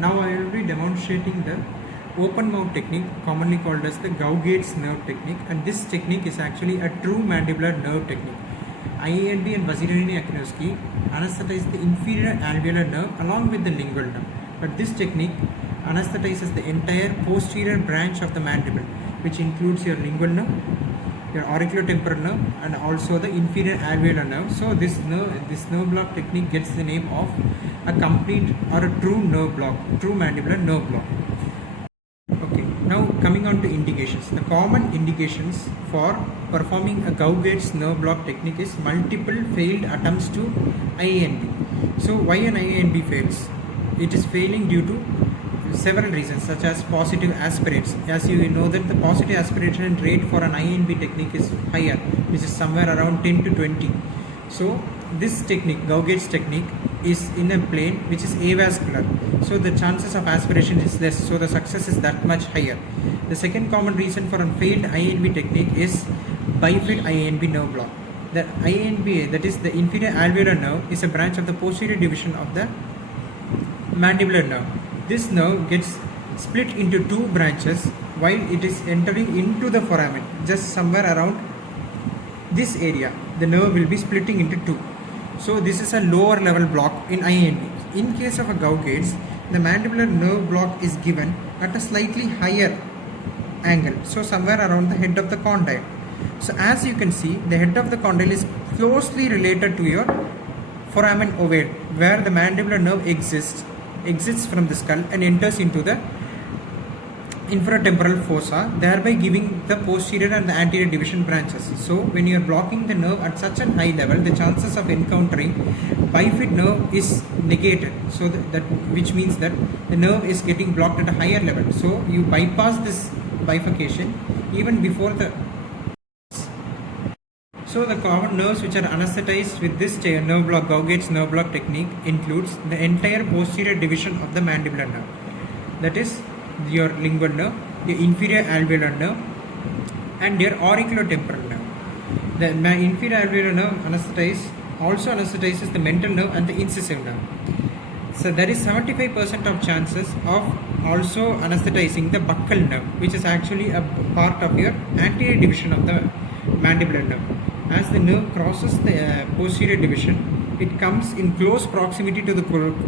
Now I will be demonstrating the open mouth technique, commonly called as the Gauguet's nerve technique, and this technique is actually a true mandibular nerve technique. IANB and Vazirani-Akinoski anesthetize the inferior alveolar nerve along with the lingual nerve, but this technique anesthetizes the entire posterior branch of the mandible, which includes your lingual nerve, your auriculotemporal nerve, and also the inferior alveolar nerve. So this nerve block technique gets the name of a complete or a true nerve block, true mandibular nerve block. Okay, now coming on to indications. The common indications for performing a Gauguet's nerve block technique is multiple failed attempts to IANB. So why an IANB fails? It is failing due to several reasons, such as positive aspirates. As you know that the positive aspiration rate for an INB technique is higher, which is somewhere around 10 to 20. So this technique, Gauguet's technique, is in a plane which is avascular. So the chances of aspiration is less, so the success is that much higher. The second common reason for a failed INB technique is bifid INB nerve block. The INB, that is the inferior alveolar nerve, is a branch of the posterior division of the mandibular nerve. This nerve gets split into two branches while it is entering into the foramen. Just somewhere around this area, the nerve will be splitting into two. So this is a lower level block in INB. In case of a Gauguet's, the mandibular nerve block is given at a slightly higher angle, so somewhere around the head of the condyle. So as you can see, the head of the condyle is closely related to your foramen ovale, where the mandibular nerve exits from the skull and enters into the infratemporal fossa, thereby giving the posterior and the anterior division branches. So when you are blocking the nerve at such a high level, the chances of encountering bifid nerve is negated. So that which means that the nerve is getting blocked at a higher level. So you bypass this bifurcation even before the. So the common nerves which are anesthetized with this nerve block, Gauguet's nerve block technique, includes the entire posterior division of the mandibular nerve. That is your lingual nerve, your inferior alveolar nerve, and your auriculotemporal nerve. The inferior alveolar nerve also anesthetizes the mental nerve and the incisive nerve. So there is 75% of chances of also anesthetizing the buccal nerve, which is actually a part of your anterior division of the mandibular nerve. As the nerve crosses the posterior division, it comes in close proximity to the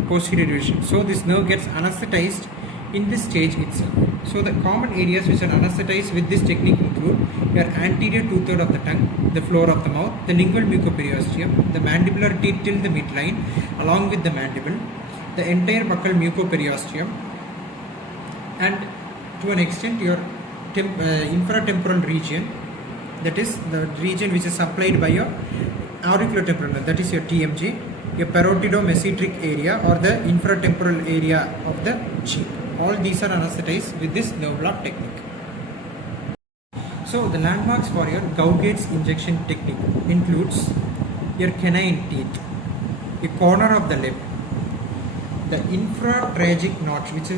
posterior division. So this nerve gets anesthetized in this stage itself. So the common areas which are anesthetized with this technique include your anterior two-thirds of the tongue, the floor of the mouth, the lingual mucoperiosteum, the mandibular teeth till the midline, along with the mandible, the entire buccal mucoperiosteum, and to an extent your infratemporal region, that is the region which is supplied by your auriculotemporal nerve, that is your TMJ, your parotidomesenteric area or the infratemporal area of the cheek. All these are anesthetized with this nerve block technique. So the landmarks for your Gauguet's injection technique includes your canine teeth, the corner of the lip, the infratracheal notch, which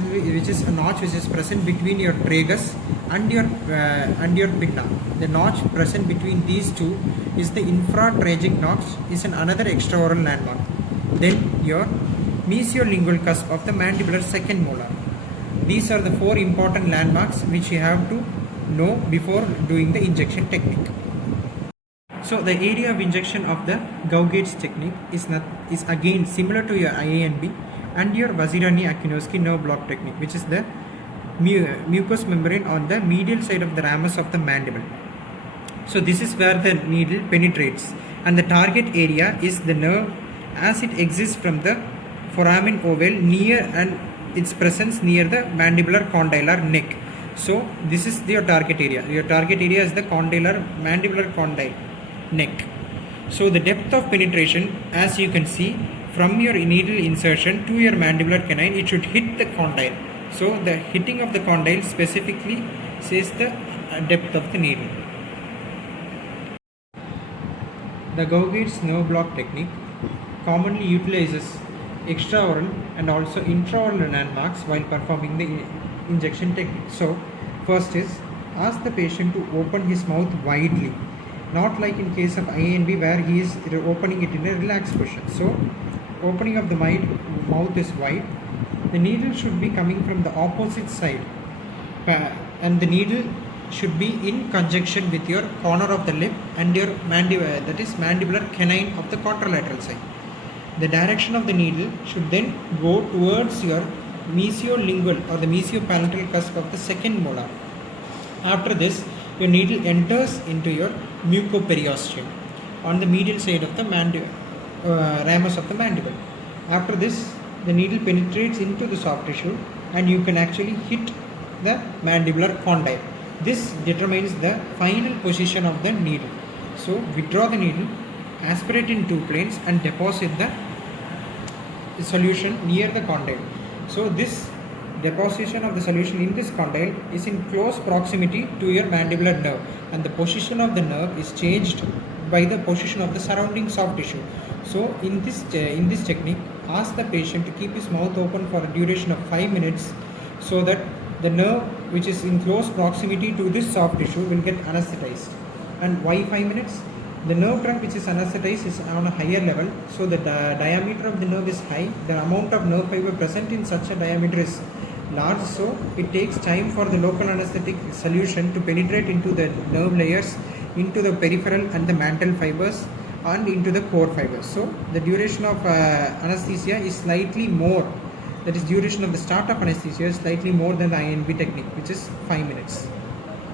is a notch which is present between your tragus and your pinna. The notch present between these two is the infratracheal notch, is another extraoral landmark. Then your mesiolingual cusp of the mandibular second molar. These are the four important landmarks which you have to know before doing the injection technique. So the area of injection of the Gauguet's technique is again similar to your IANB and your Vazirani-Akinoski nerve block technique, which is the mucous membrane on the medial side of the ramus of the mandible. So this is where the needle penetrates, and the target area is the nerve as it exists from the foramen ovale near and its presence near the mandibular condylar neck. So this is your target area. Your target area is the mandibular condyle neck. So the depth of penetration, as you can see, from your needle insertion to your mandibular canine, it should hit the condyle. So the hitting of the condyle specifically says the depth of the needle. The Gauguet's nerve block technique commonly utilizes extraoral and also intraoral landmarks while performing the injection technique. So first is, ask the patient to open his mouth widely, not like in case of INB where he is opening it in a relaxed position. So opening of the mouth is wide, The needle should be coming from the opposite side, and the needle should be in conjunction with your corner of the lip and your mandibular canine of the contralateral side. The direction of the needle should then go towards your mesiolingual or the mesiopalatal cusp of the second molar. After this, your needle enters into your mucoperiosteum on the medial side of the ramus of the mandible. After this, the needle penetrates into the soft tissue and you can actually hit the mandibular condyle. This determines the final position of the needle. So, withdraw the needle, aspirate in two planes and deposit the solution near the condyle. So, this deposition of the solution in this condyle is in close proximity to your mandibular nerve, and the position of the nerve is changed by the position of the surrounding soft tissue. So in this technique, ask the patient to keep his mouth open for a duration of 5 minutes so that the nerve which is in close proximity to this soft tissue will get anesthetized. And why 5 minutes? The nerve trunk which is anesthetized is on a higher level, so the diameter of the nerve is high. The amount of nerve fiber present in such a diameter is large, so it takes time for the local anesthetic solution to penetrate into the nerve layers, into the peripheral and the mantle fibers and into the core fibers. So the duration of anesthesia is slightly more, that is duration of the start of anesthesia is slightly more than the INB technique, which is 5 minutes.